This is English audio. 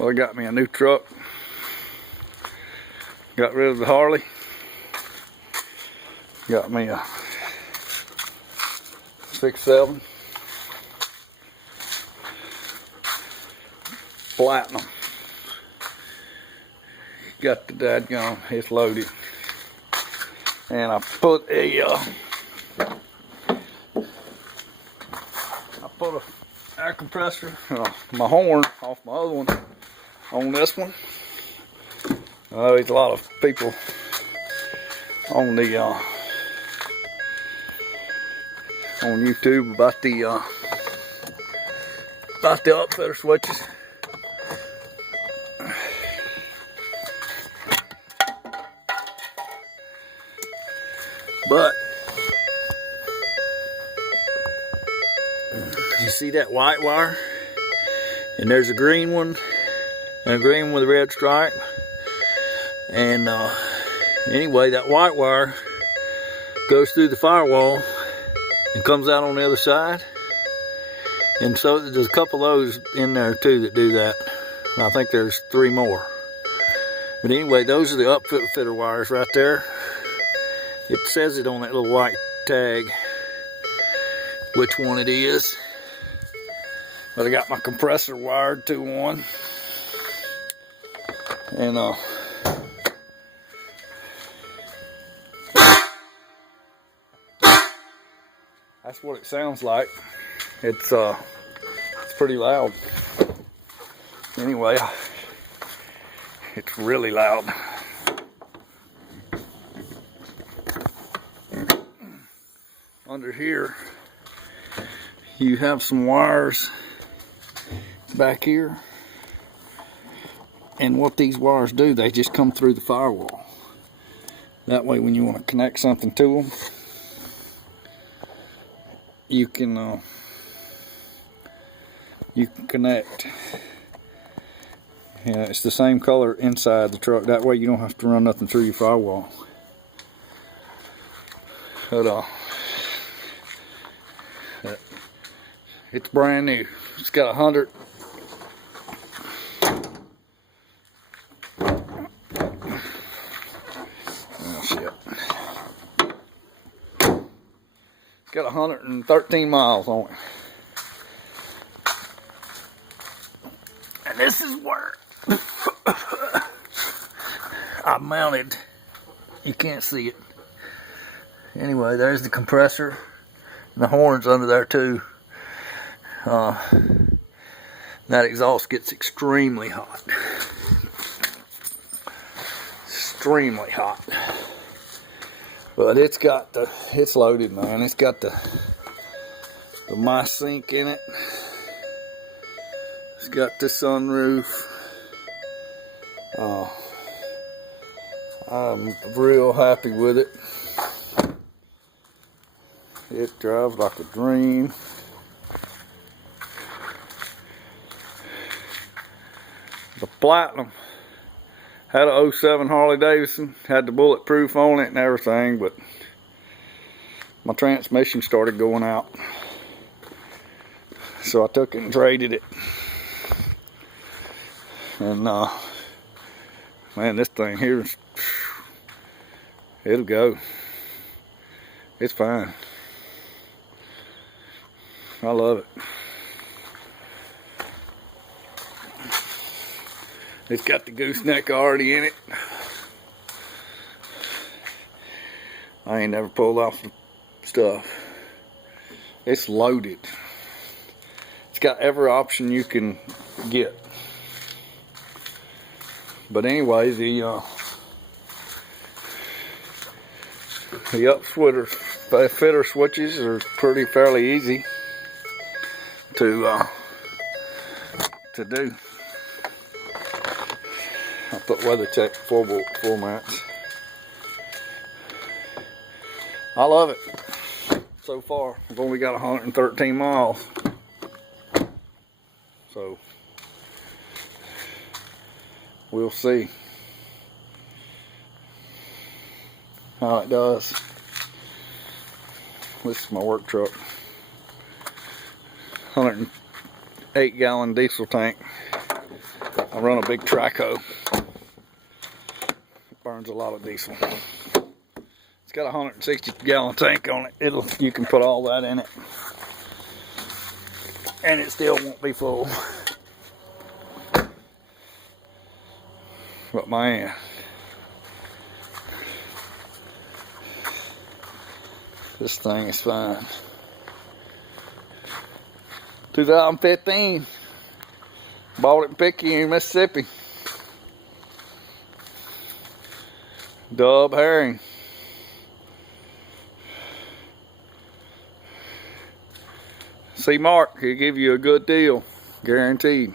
Well, I got me a new truck. Got rid of the Harley. Got me a 6.7 Platinum. Got the dadgum, it's loaded. And I put a air compressor, my horn off my other one on this one. There's a lot of people on the on YouTube about the upfitter switches. But you see that white wire, and there's a green one, and a green one with a red stripe. And anyway, that white wire goes through the firewall and comes out on the other side. And so there's a couple of those in there too that do that. And I think there's 3 more. But anyway, those are the upfitter wires right there. It says it on that little white tag which one it is. But I got my compressor wired to one. And that's what it sounds like. It's pretty loud. Anyway, it's really loud. Under here, you have some wires back here. And what these wires do, they just come through the firewall. That way, when you want to connect something to them, you can connect. Yeah, it's the same color inside the truck. That way, you don't have to run nothing through your firewall. But it's brand new. It's got 100. Oh shit! It's got 113 miles on it, and this is where I mounted. You can't see it. Anyway, there's the compressor. And the horn's under there too. That exhaust gets extremely hot. Extremely hot. But it's loaded, man. It's got the my sink in it. It's got the sunroof. I'm real happy with it. It drives like a dream. The Platinum had a 07 Harley Davidson, had the bulletproof on it and everything, but my transmission started going out. So I took it and traded it. And man, this thing here, it'll go. It's fine. I love it. It's got the gooseneck already in it. I ain't never pulled off the stuff. It's loaded. It's got every option you can get. But anyway, the upfitter switches are fairly easy to do. I put WeatherTech 4-volt formats. I love it. So far, I've only got 113 miles. So we'll see how it does. This is my work truck. 108-gallon diesel tank. I run a big Trico. It burns a lot of diesel. It's got a 160-gallon tank on it. You can put all that in it, and it still won't be full. But man, this thing is fine. 2015. Bought it in Picayune, Mississippi. Dub herring. See Mark, he'll give you a good deal, guaranteed.